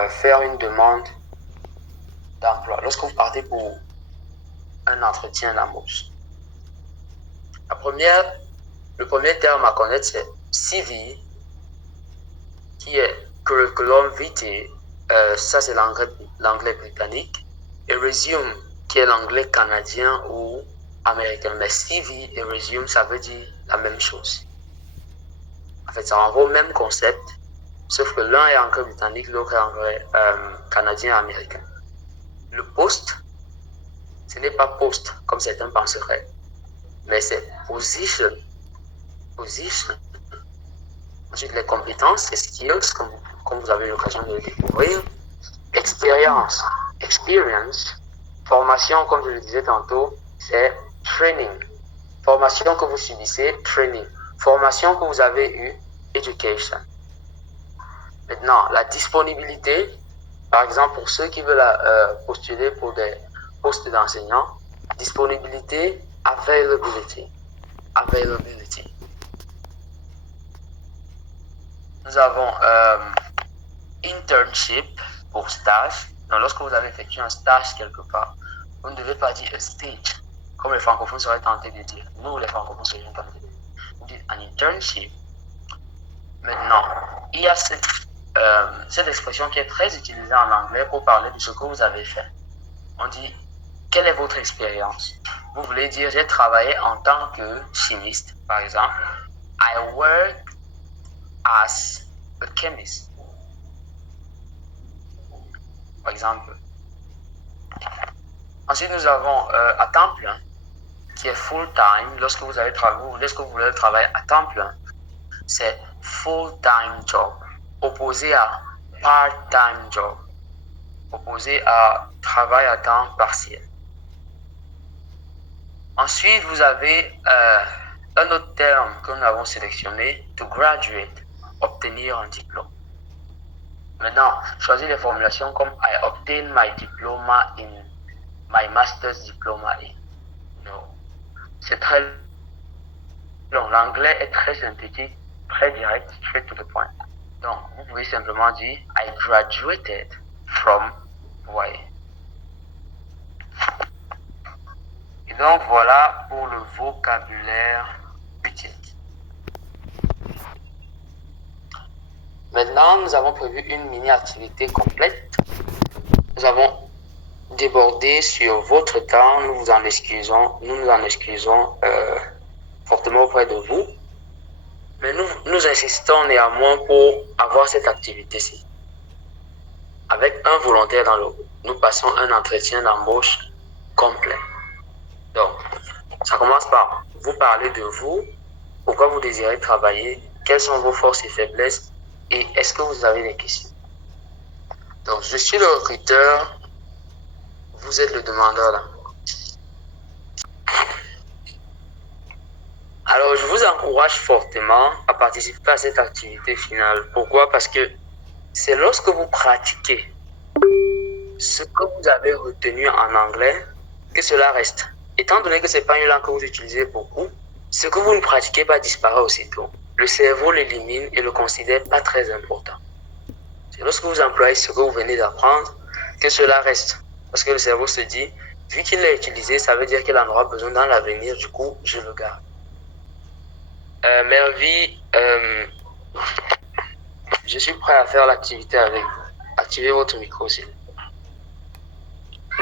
faire une demande d'emploi, lorsque vous partez pour un entretien d'embauche. Le premier terme à connaître, c'est CV, qui est curriculum vitae, ça c'est l'anglais britannique, et resume, qui est l'anglais canadien ou américain. Mais CV et resume, ça veut dire la même chose. En fait, ça renvoie au même concept, sauf que l'un est anglais britannique, l'autre est anglais canadien et américain. Le post, ce n'est pas post, comme certains penseraient, mais c'est position. Position. Ensuite, les compétences, les skills, comme vous avez eu l'occasion de le découvrir. Expérience. Experience. Formation, comme je le disais tantôt, c'est training. Formation que vous subissez, training. Formation que vous avez eue, education. Maintenant, la disponibilité, par exemple, pour ceux qui veulent postuler pour des postes d'enseignants, disponibilité, availability. Availability. Nous avons internship pour stage. Donc, lorsque vous avez effectué un stage quelque part, vous ne devez pas dire a stage, comme les francophones seraient tentés de dire. Nous, les francophones serions tentés de dire. Vous dites un internship. Maintenant, il y a cette expression qui est très utilisée en anglais pour parler de ce que vous avez fait. On dit, quelle est votre expérience? Vous voulez dire, j'ai travaillé en tant que chimiste, par exemple. I work as a chemist. Par exemple. Ensuite, nous avons à temps plein, qui est full-time. Lorsque vous avez travaillé, lorsque vous voulez travailler à temps plein, c'est full-time job, opposé à part-time job, opposé à travail à temps partiel. Ensuite, vous avez un autre terme que nous avons sélectionné, to graduate, obtenir un diplôme. Maintenant, choisir les formulations comme I obtained my diploma in my master's diploma in. No. C'est très long. L'anglais est très synthétique, très direct, straight to the point. Donc, vous pouvez simplement dire I graduated from, vous voyez. Et donc, voilà pour le vocabulaire utile. Maintenant, nous avons prévu une mini-activité complète. Nous avons débordé sur votre temps. Nous nous en excusons fortement auprès de vous. Mais nous insistons néanmoins pour avoir cette activité-ci. Avec un volontaire dans le groupe, nous passons un entretien d'embauche complet. Donc, ça commence par vous parler de vous, pourquoi vous désirez travailler, quelles sont vos forces et faiblesses, et est-ce que vous avez des questions? Donc, je suis le recruteur, vous êtes le demandeur d'emploi. Alors, je vous encourage fortement à participer à cette activité finale. Pourquoi? Parce que c'est lorsque vous pratiquez ce que vous avez retenu en anglais que cela reste. Étant donné que ce n'est pas une langue que vous utilisez beaucoup, ce que vous ne pratiquez pas disparaît aussitôt. Le cerveau l'élimine et le considère pas très important. C'est lorsque vous employez ce que vous venez d'apprendre que cela reste. Parce que le cerveau se dit, vu qu'il l'a utilisé, ça veut dire qu'il en aura besoin dans l'avenir, du coup, je le garde. Mervi, je suis prêt à faire l'activité avec vous. Activez votre micro, s'il vous plaît.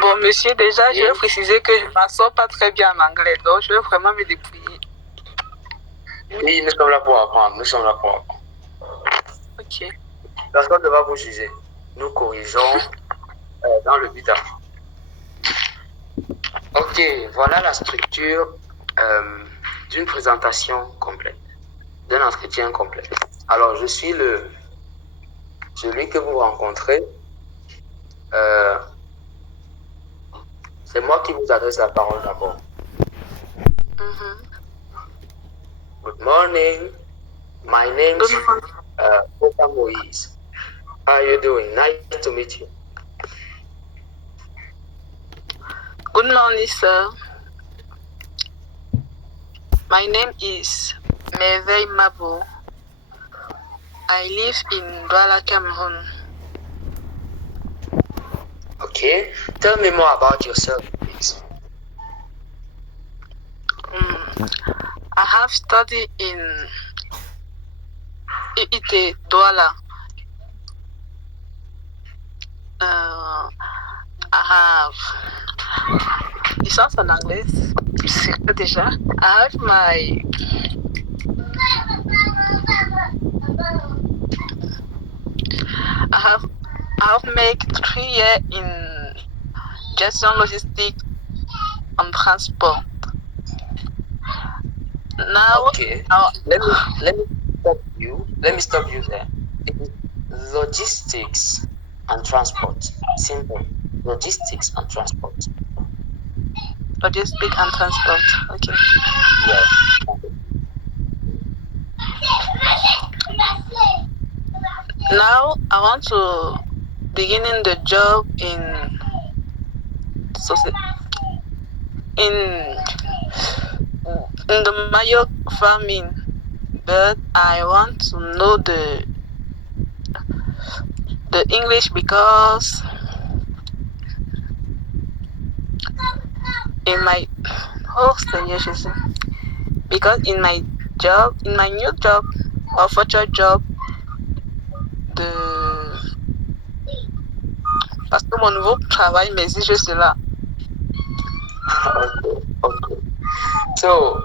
Bon, monsieur, déjà, je vais préciser que je ne m'en sors pas très bien en anglais, donc je vais vraiment me débrouiller. Oui, nous sommes là pour apprendre. Ok. Personne ne va vous juger. Nous corrigeons dans le but d'apprendre. Ok, voilà la structure d'une présentation complète, d'un entretien complet. Alors, je suis celui que vous rencontrez. C'est moi qui vous adresse la parole d'abord. Good morning. My name is Papa Moise. How are you doing? Nice to meet you. Good morning, sir. My name is Merveille Mabo. I live in Douala, Cameroon. Okay. Tell me more about yourself, please. I have studied in EIT, Douala. I have licence en anglais, c'est que déjà. I have made 3 years in gestion logistique and transport. Now, Okay. Let me stop you. Let me stop you there. It is logistics and transport. Simple. Logistics and transport. logistic and transport. Okay. Yes. Now I want to begin in the job in the manioc farming, but I want to know the English because in my because in my new job or future job, parce que mon nouveau travail m'exige cela. Okay. So,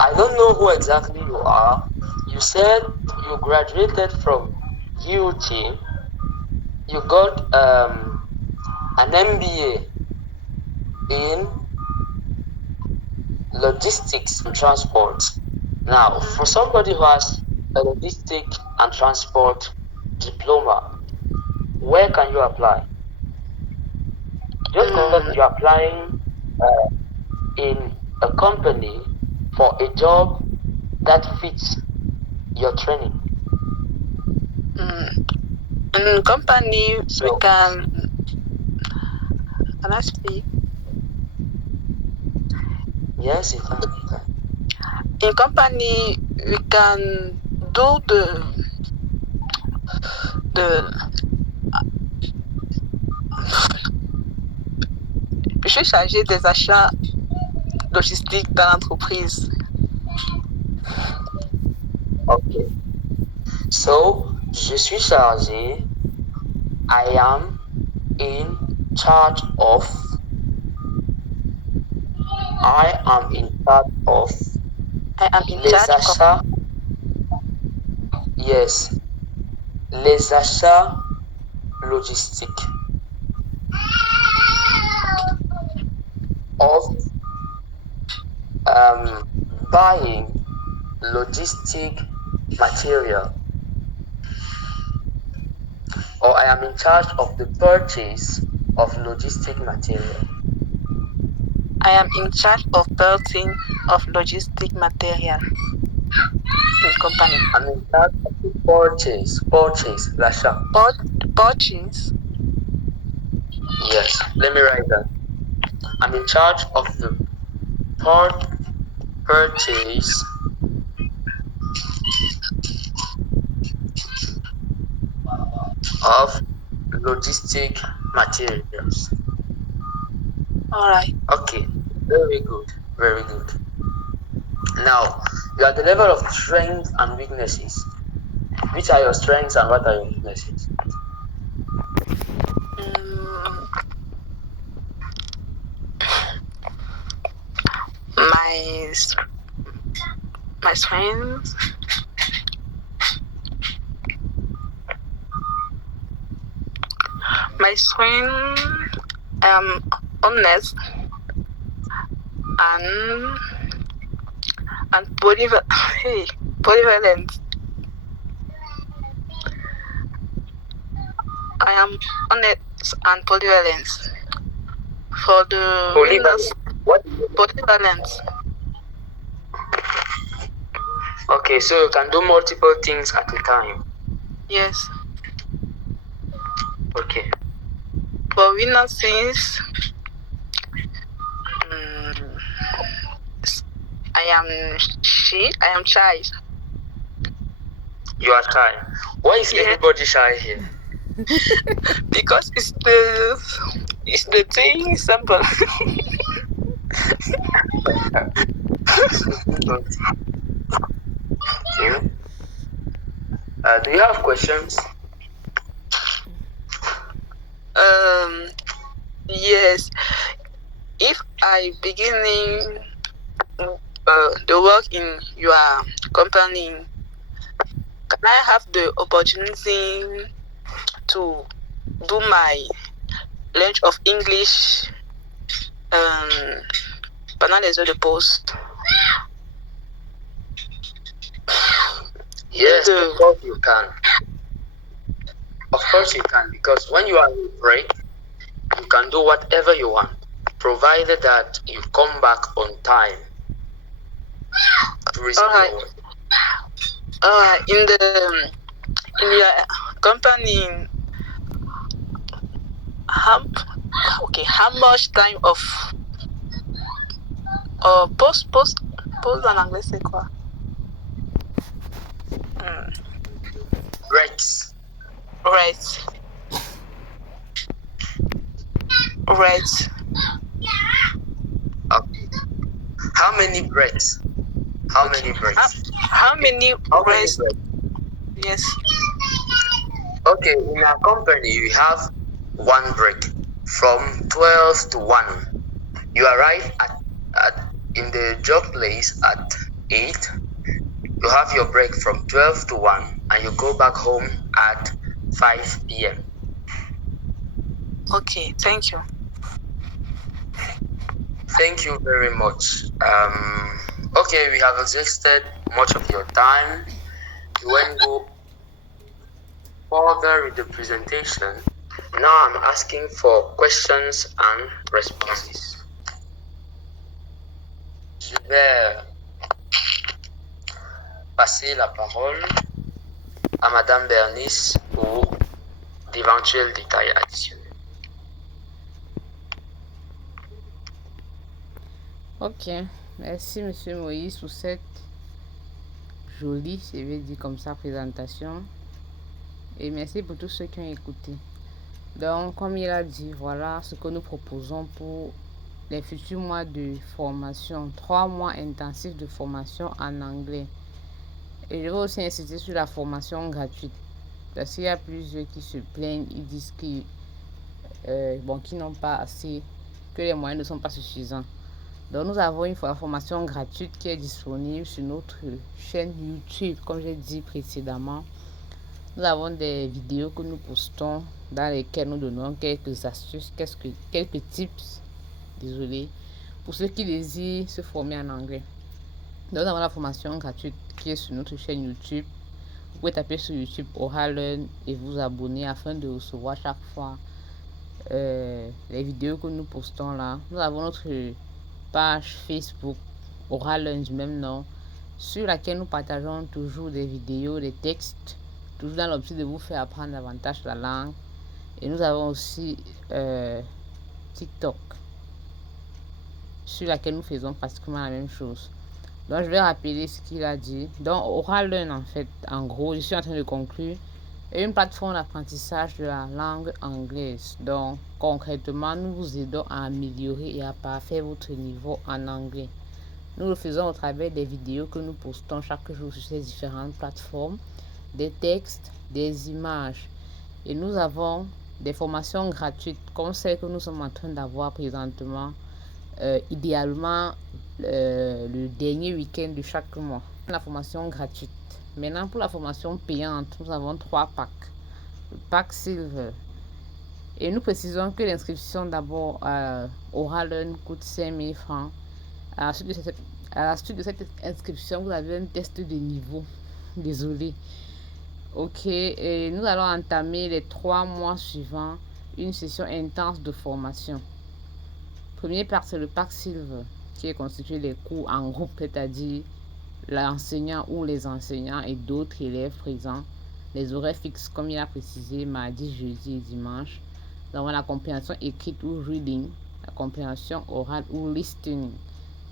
I don't know who exactly you are. You said you graduated from UT. You got an MBA in logistics and transport. Now, for somebody who has a logistic and transport diploma, where can you apply? Just because you're applying in a company for a job that fits your training. In company, So, we can I speak? yes, you can. In company, we can do je suis chargé des achats logistiques dans l'entreprise. Okay. So, je suis chargé. I am in charge of. I am in charge of. I am in Les charge achats. Yes. Les achats logistiques. Of buying logistic material, or I am in charge of the purchase of logistic material. I am in charge of purchasing of logistic material in company. I'm in charge of the purchase, l'achat. Purchase? Yes, let me write that. I'm in charge of the purchase of logistic materials. Alright. Okay, very good, very good. Now, you are at the level of strengths and weaknesses. Which are your strengths and what are your weaknesses? My strengths. My strength, I am honest and polyvalent. I am honest and polyvalent. For the winners, polyvalent. Okay, so you can do multiple things at a time. Yes. Okay. For winners things, I am shy. You are shy. Why is everybody shy here? Because it's the thing simple. Okay. Do you have questions? Yes. If I beginning the work in your company, can I have the opportunity to do my lunch of English pendant les heures de pause? Yes, of course you can. Of course you can, because when you are on break, you can do whatever you want, provided that you come back on time to resume your work. In your company, how much time of pause en anglais c'est quoi? Breaks. Right. Okay. How many breaks? How many breaks? How many breaks? Yes. Okay, in our company, we have one break from 12 to 1. You arrive at in the job place at 8. You have your break from 12 to 1, and you go back home at 5 p.m. Okay, thank you. Thank you very much. Okay, we have exhausted much of your time. You won't go further with the presentation. Now I'm asking for questions and responses. Je vais passer la parole à Madame Bernice pour d'éventuels détails additionnels. Ok, merci Monsieur Moïse pour cette jolie, je vais dire comme ça, présentation. Et merci pour tous ceux qui ont écouté. Donc, comme il a dit, voilà ce que nous proposons pour les futurs mois de formation. 3 mois intensifs de formation en anglais. Et je vais aussi insister sur la formation gratuite. Parce qu'il y a plusieurs qui se plaignent, ils disent qu'ils n'ont pas assez, que les moyens ne sont pas suffisants. Donc, nous avons une formation gratuite qui est disponible sur notre chaîne YouTube, comme j'ai dit précédemment. Nous avons des vidéos que nous postons dans lesquelles nous donnons quelques astuces, quelques tips, pour ceux qui désirent se former en anglais. Donc, nous avons la formation gratuite qui est sur notre chaîne YouTube. Vous pouvez taper sur YouTube OraLearn et vous abonner afin de recevoir chaque fois les vidéos que nous postons là. Nous avons notre page Facebook OraLearn du même nom, sur laquelle nous partageons toujours des vidéos, des textes, toujours dans l'optique de vous faire apprendre davantage la langue. Et nous avons aussi TikTok, sur laquelle nous faisons pratiquement la même chose. Donc je vais rappeler ce qu'il a dit. Donc OraLearn, en fait, en gros, je suis en train de conclure, est une plateforme d'apprentissage de la langue anglaise. Donc concrètement, nous vous aidons à améliorer et à parfaire votre niveau en anglais. Nous le faisons au travers des vidéos que nous postons chaque jour sur ces différentes plateformes, des textes, des images. Et nous avons des formations gratuites comme celle que nous sommes en train d'avoir présentement, idéalement le dernier week-end de chaque mois. La formation gratuite. Maintenant, pour la formation payante, nous avons 3 packs. Le pack Silver. Et nous précisons que l'inscription d'abord OraLearn coûte 5 000 francs. À la suite de cette inscription, vous avez un test de niveau. Désolé. Ok, et nous allons entamer les 3 mois suivants une session intense de formation. Premier pack, c'est le pack Silver, qui est constitué des cours en groupe, c'est-à-dire l'enseignant ou les enseignants et d'autres élèves présents. Les horaires fixes, comme il a précisé, mardi, jeudi et dimanche. Nous avons la compréhension écrite ou reading, la compréhension orale ou listening.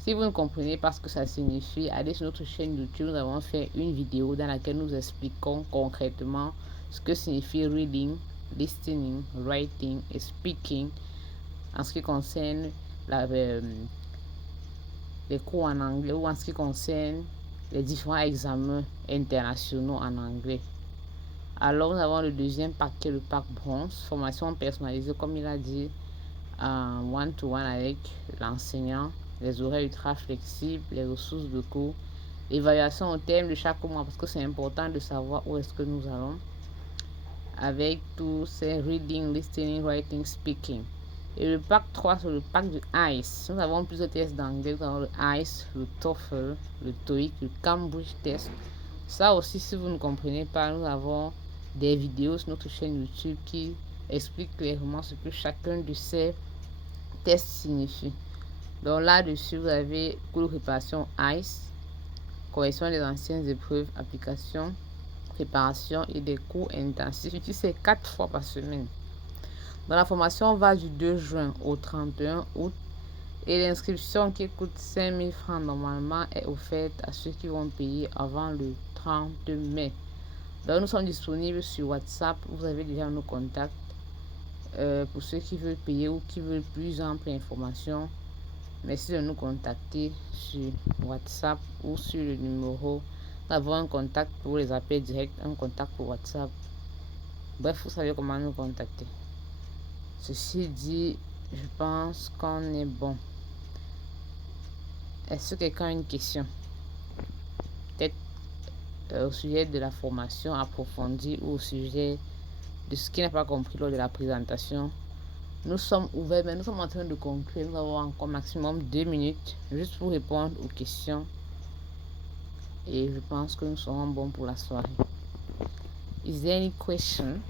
Si vous ne comprenez pas ce que ça signifie, allez sur notre chaîne YouTube. Nous avons fait une vidéo dans laquelle nous expliquons concrètement ce que signifie reading, listening, writing et speaking en ce qui concerne les cours en anglais ou en ce qui concerne les différents examens internationaux en anglais. Alors, nous avons le deuxième paquet, le pack bronze, formation personnalisée, comme il a dit, one-to-one avec l'enseignant, les horaires ultra flexibles, les ressources de cours, évaluation au terme de chaque mois, parce que c'est important de savoir où est-ce que nous allons, avec tous ces reading, listening, writing, speaking. Et le pack 3, c'est le pack du ICE. Nous avons plusieurs tests d'anglais. Nous avons le ICE, le TOEFL, le TOEIC, le Cambridge Test. Ça aussi, si vous ne comprenez pas, nous avons des vidéos sur notre chaîne YouTube qui expliquent clairement ce que chacun de ces tests signifie. Donc là-dessus, vous avez cours de préparation ICE, correction des anciennes épreuves, application, préparation et des cours intensifs. Utilisez 4 fois par semaine. Donc la formation va du 2 juin au 31 août et l'inscription qui coûte 5 000 francs normalement est offerte à ceux qui vont payer avant le 30 mai. Donc nous sommes disponibles sur WhatsApp. Vous avez déjà nos contacts pour ceux qui veulent payer ou qui veulent plus ample information. Merci de nous contacter sur WhatsApp ou sur le numéro. Nous avons un contact pour les appels directs, un contact pour WhatsApp. Bref, vous savez comment nous contacter. Ceci dit, je pense qu'on est bon. Est-ce que quelqu'un a une question? Peut-être au sujet de la formation approfondie ou au sujet de ce qui n'a pas compris lors de la présentation. Nous sommes ouverts, mais nous sommes en train de conclure. Nous avons encore maximum 2 minutes juste pour répondre aux questions. Et je pense que nous serons bons pour la soirée. Is there any question?